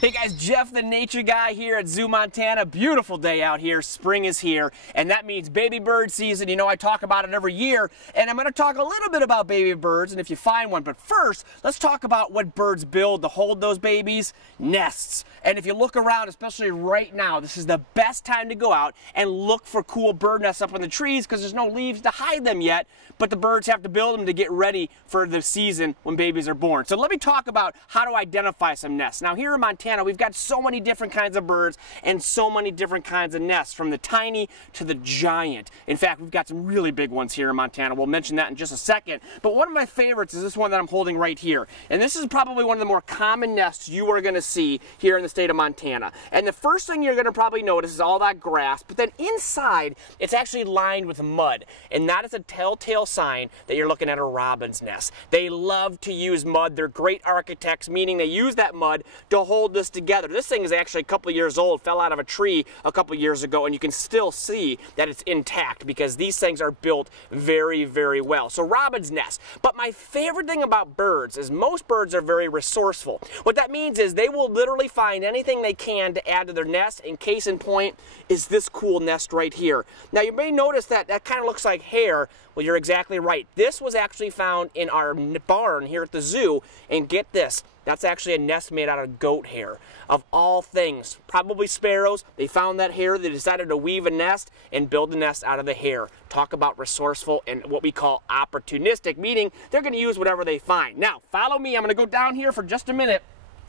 Hey guys, Jeff the Nature Guy here at Zoo Montana. Beautiful day out here. Spring is here, and that means baby bird season. You know, I talk about it every year, and I'm going to talk a little bit about baby birds and if you find one. But first, let's talk about what birds build to hold those babies: nests. And if you look around, especially right now, this is the best time to go out and look for cool bird nests up in the trees because there's no leaves to hide them yet, but the birds have to build them to get ready for the season when babies are born. So let me talk about how to identify some nests. Now here in Montana, we've got so many different kinds of birds and so many different kinds of nests, from the tiny to the giant. In fact, we've got some really big ones here in Montana. We'll mention that in just a second. But one of my favorites is this one that I'm holding right here. And this is probably one of the more common nests you are going to see here in the state of Montana. And the first thing you're going to probably notice is all that grass, but then inside it's actually lined with mud. And that is a telltale sign that you're looking at a robin's nest. They love to use mud. They're great architects, meaning they use that mud to hold this together. This thing is actually a couple years old, fell out of a tree a couple years ago, and you can still see that it's intact because these things are built very, very well. So robin's nest. But my favorite thing about birds is most birds are very resourceful. What that means is they will literally find anything they can to add to their nest, and case in point is this cool nest right here. Now you may notice that that kind of looks like hair. Well, you're exactly right. This was actually found in our barn here at the zoo, and get this, that's actually a nest made out of goat hair. Of all things, probably sparrows, they found that hair, they decided to weave a nest and build a nest out of the hair. Talk about resourceful and what we call opportunistic, meaning they're going to use whatever they find. Now, follow me. I'm going to go down here for just a minute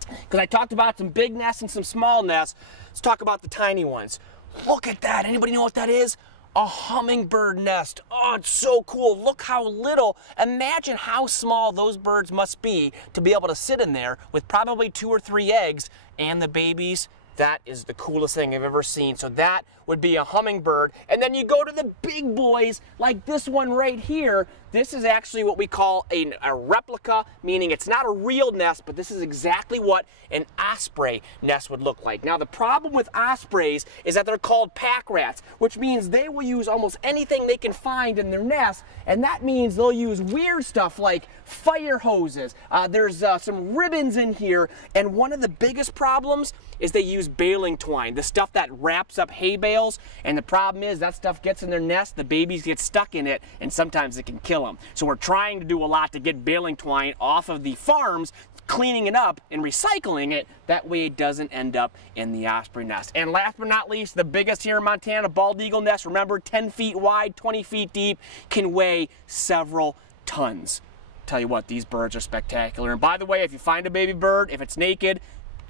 because I talked about some big nests and some small nests. Let's talk about the tiny ones. Look at that. Anybody know what that is? A hummingbird nest. Oh, it's so cool. Look how little. Imagine how small those birds must be to be able to sit in there with probably 2 or 3 eggs and the babies. That is the coolest thing I've ever seen. So that would be a hummingbird. And then you go to the big boys like this one right here. This is actually what we call a replica, meaning it's not a real nest, but this is exactly what an osprey nest would look like. Now the problem with ospreys is that they're called pack rats, which means they will use almost anything they can find in their nest, and that means they'll use weird stuff like fire hoses. There's some ribbons in here, and one of the biggest problems is they use baling twine, the stuff that wraps up hay bales, and the problem is that stuff gets in their nest, the babies get stuck in it, and sometimes it can kill them. So we're trying to do a lot to get baling twine off of the farms, cleaning it up and recycling it. That way it doesn't end up in the osprey nest. And last but not least, the biggest here in Montana, bald eagle nest. Remember, 10 feet wide, 20 feet deep, can weigh several tons. Tell you what, these birds are spectacular. And by the way, if you find a baby bird, if it's naked,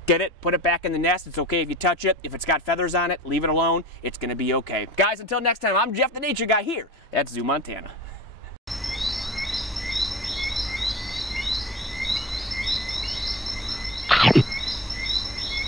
get it, put it back in the nest. It's okay if you touch it. If it's got feathers on it, leave it alone. It's going to be okay. Guys, until next time, I'm Jeff the Nature Guy here at Zoo Montana.